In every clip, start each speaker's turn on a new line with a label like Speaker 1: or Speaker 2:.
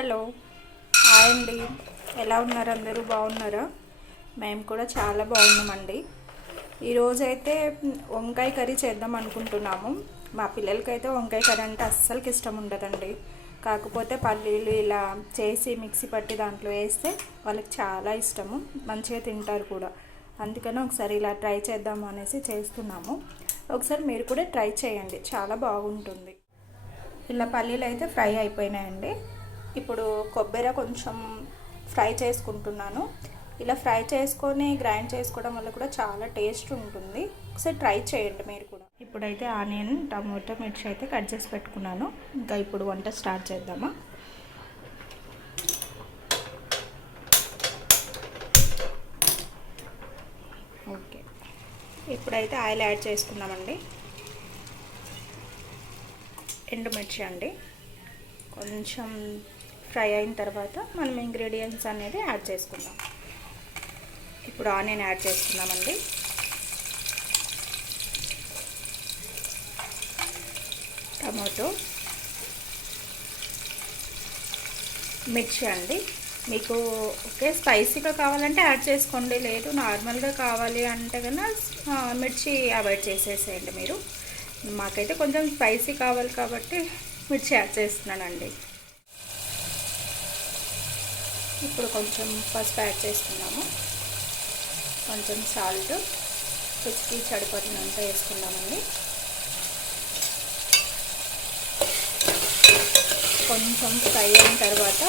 Speaker 1: Hello. Hi అండి. ఎలా ఉన్నారు అందరూ? బాగున్నారా? మేము కూడా చాలా బాగున్నామండి. ఈరోజు అయితే వంకాయ కర్రీ చేద్దాం అనుకుంటున్నాము. మా పిల్లలకైతే వంకాయ కర్రీ అంటే అస్సలకి ఇష్టం ఉండదండి. కాకపోతే పల్లీలు ఇలా చేసి మిక్సీ పట్టి దాంట్లో వేస్తే వాళ్ళకి చాలా ఇష్టము. మంచిగా తింటారు కూడా. అందుకని ఒకసారి ఇలా ట్రై చేద్దాము అనేసి చేస్తున్నాము. ఒకసారి మీరు కూడా ట్రై చేయండి. చాలా బాగుంటుంది. ఇలా పల్లీలు అయితే ఫ్రై అయిపోయినాయండి. ఇప్పుడు కొబ్బరి కొంచెం ఫ్రై చేసుకుంటున్నాను. ఇలా ఫ్రై చేసుకొని గ్రైండ్ చేసుకోవడం వల్ల కూడా చాలా టేస్ట్ ఉంటుంది. ఒకసారి ట్రై చేయండి మీరు కూడా. ఇప్పుడైతే ఆనియన్ టమాటో మిర్చి అయితే కట్ చేసి పెట్టుకున్నాను. ఇంకా ఇప్పుడు వంట స్టార్ట్ చేద్దామా? ఓకే. ఇప్పుడైతే ఆయిల్ యాడ్ చేసుకున్నామండి ఎండుమిర్చి అండి. కొంచెం ఫ్రై అయిన తర్వాత మనం ఇంగ్రీడియంట్స్ అనేది యాడ్ చేసుకుందాం. ఇప్పుడు ఆనియన్ యాడ్ చేసుకుందామండి. టమాటో. మిర్చి అండి. మీకు ఓకే స్పైసీగా కావాలంటే యాడ్ చేసుకోండి. లేదు నార్మల్గా కావాలి అంటే కన్నా మిర్చి అవాయిడ్ చేసేసేయండి మీరు. మాకైతే కొంచెం స్పైసీ కావాలి కాబట్టి మిర్చి యాడ్ చేస్తున్నానండి. ఇప్పుడు కొంచెం పసుపు యాడ్ చేసుకున్నాము. కొంచెం సాల్ట్ రుచికి చడిపోతినంత వేసుకున్నామండి కొంచెం ఫ్రై అయిన తర్వాత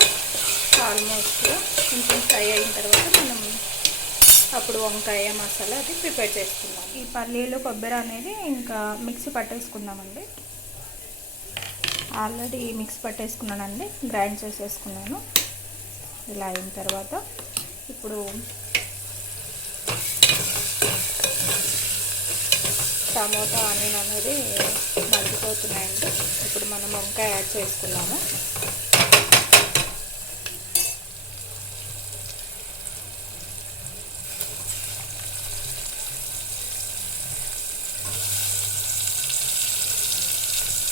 Speaker 1: ఆల్మోస్ట్ కొంచెం ఫ్రై అయిన తర్వాత మనం అప్పుడు వంకాయ మసాలా అది ప్రిపేర్ చేసుకుందాం. ఈ పల్లీలు కొబ్బరి అనేది ఇంకా మిక్సీ పట్టేసుకుందామండి. ఆల్రెడీ మిక్స్ పట్టేసుకున్నానండి గ్రైండ్ చేసేసుకున్నాను. ఇలా అయిన తర్వాత ఇప్పుడు టమోటా ఆనియన్ అనేది మగ్గిపోతున్నాయండి. ఇప్పుడు మనం వంకాయ యాడ్ చేసుకున్నాము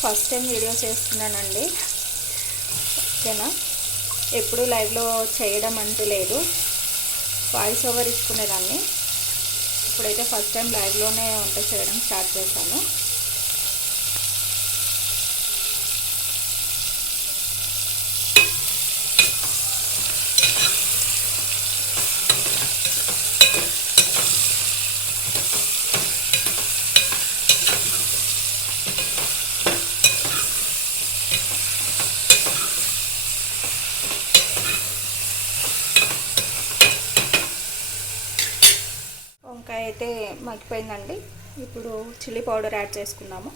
Speaker 1: ఫస్ట్ టైం వీడియో చేస్తున్నానండి. ఓకేనా? ఎప్పుడు లైవ్లో చేయడం అంటూ లేదు. వాయిస్ ఓవర్ ఇచ్చుకునేదాన్ని. ఇప్పుడైతే ఫస్ట్ టైం లైవ్లోనే వంట చేయడం స్టార్ట్ చేశాను. వంకాయ అయితే మగ్గిపోయిందండి. ఇప్పుడు చిల్లీ పౌడర్ యాడ్ చేసుకున్నాము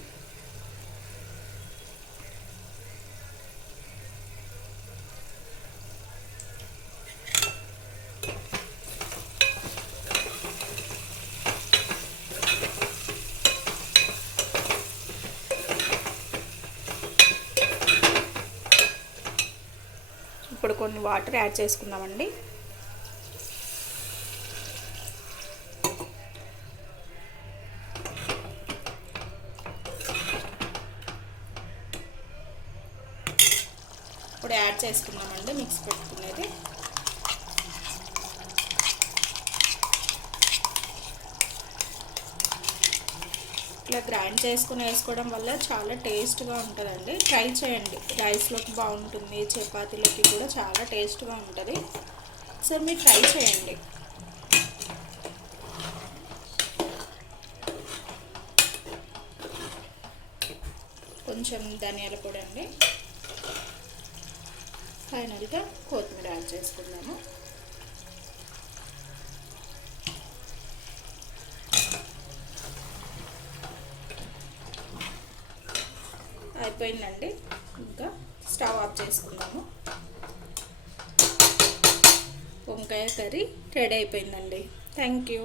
Speaker 1: ఇప్పుడు కొన్ని వాటర్ యాడ్ చేసుకుందామండి. ఇప్పుడు యాడ్ చేసుకున్నామండి మిక్స్ పెట్టుకునేది. ఇట్లా గ్రైండ్ చేసుకుని వేసుకోవడం వల్ల చాలా టేస్ట్గా ఉంటుందండి. ట్రై చేయండి. రైస్లోకి బాగుంటుంది చపాతీలోకి కూడా చాలా టేస్ట్గా ఉంటుంది. సరే మీరు ట్రై చేయండి. కొంచెం ధనియాల పొడి అండి. ఫైనల్గా కొత్తిమీర యాడ్ చేసుకుందాము. అయిపోయిందండి. ఇంకా స్టవ్ ఆఫ్ చేసుకుందాము. వంకాయ కర్రీ రెడీ అయిపోయిందండి. Thank you.